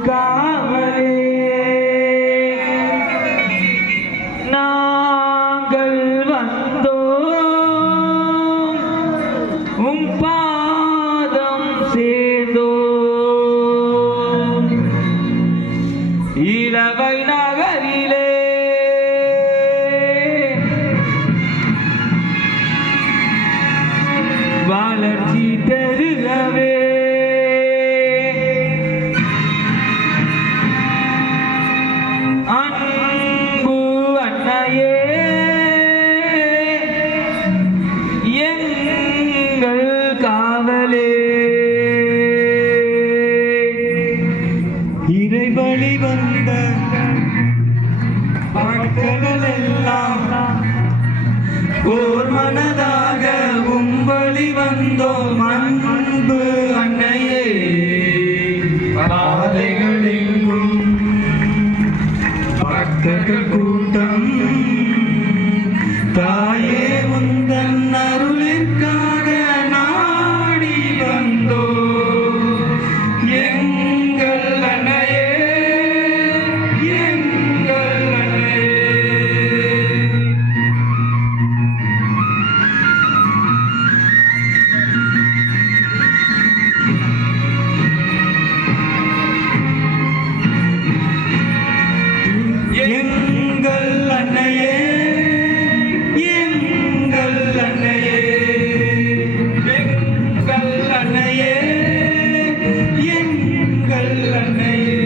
காவலே நாங்கள் வந்தோம் உம் பாதம் சேர்ந்தோம் இலவை நகரிலே வளர்ச்சி தருகவே அன்பு அன்னையே எங்கள் காவலே இறைவழி வந்த மக்கள் எல்லாம் ஓர் மனதாக உம்பளி வந்தோம் அன்பு அன்னையே பாதைகள் எங்கும் பக்தர்கள் கூட்டம் தாயே உந்தன் அருளிற்காக நாடி வந்தோம் எங்கள் அன்னையே எங்கள் அன்னையே எங்கள் அன்னையே எங்கள் அன்னையே எங்கள் அன்னையே எங்கள் அன்னையே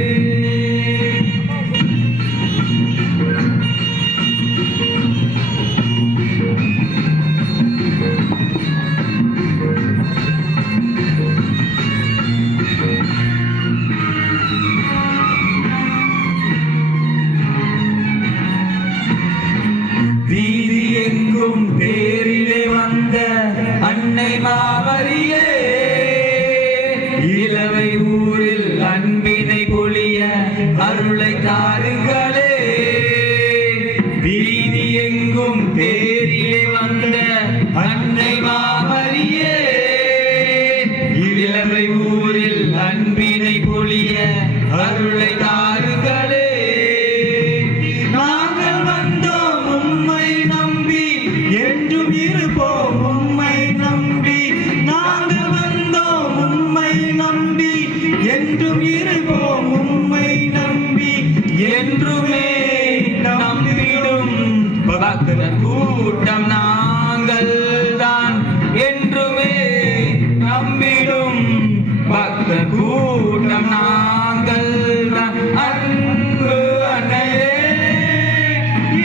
வீதி எங்கும் தேரிலே வந்த அன்னை மாவரியே இளவை ஊரில் அன்பினை பொழிய அருளை தாருங்களே வீதி எங்கும் தேரிலே வந்த அன்னை மாவரியே இளவை ஊரில் அன்பினை பொழிய அருளை தாருங்களே நாங்கள் வந்தோம் உம்மை நம்பி என்றும் இருப்போம் உம்மை நம்பி நாங்கள் வந்தோம் உம்மை நம்பி என்றும் இருப்போம் உம்மை நம்பி என்றுமே நம்பிடும் பக்தர் கூட்டம் நாங்கள் தான் என்றுமே நம்பிடும் பக்தர் கூட்டம் நாங்கள் தான் அன்பு அன்னையே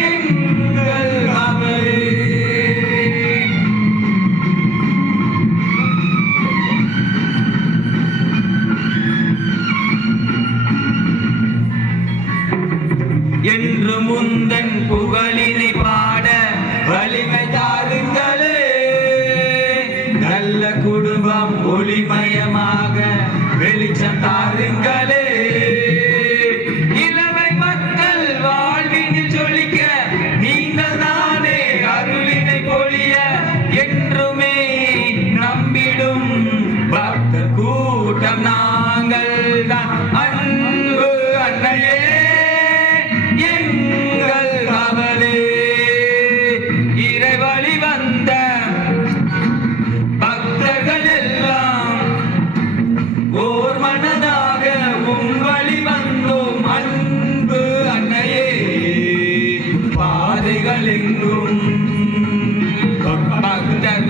எங்கள் அவரே என்று முந்தன் புகழினை பாட வலிமை தாருங்களே நல்ல குடும்பம் ஒளிமயமாக வெளிச்சம் தாருங்களே இளமை மக்கள் வாழ்வினில் ஜொலிக்க நீங்கள் தானே அருளினை பொழிய என்றுமே நம்பிடும் பக்தர் கூட்டம் நாங்கள் தான் அன்பு அன்னையே எங்கள் அவளே இறைவழி வந்த பக்தர்கள் எல்லாம் ஓர் மனதாக உங்கள் வந்தோம் அன்பு அன்னையே பாதைகள் எங்கும் பக்தர்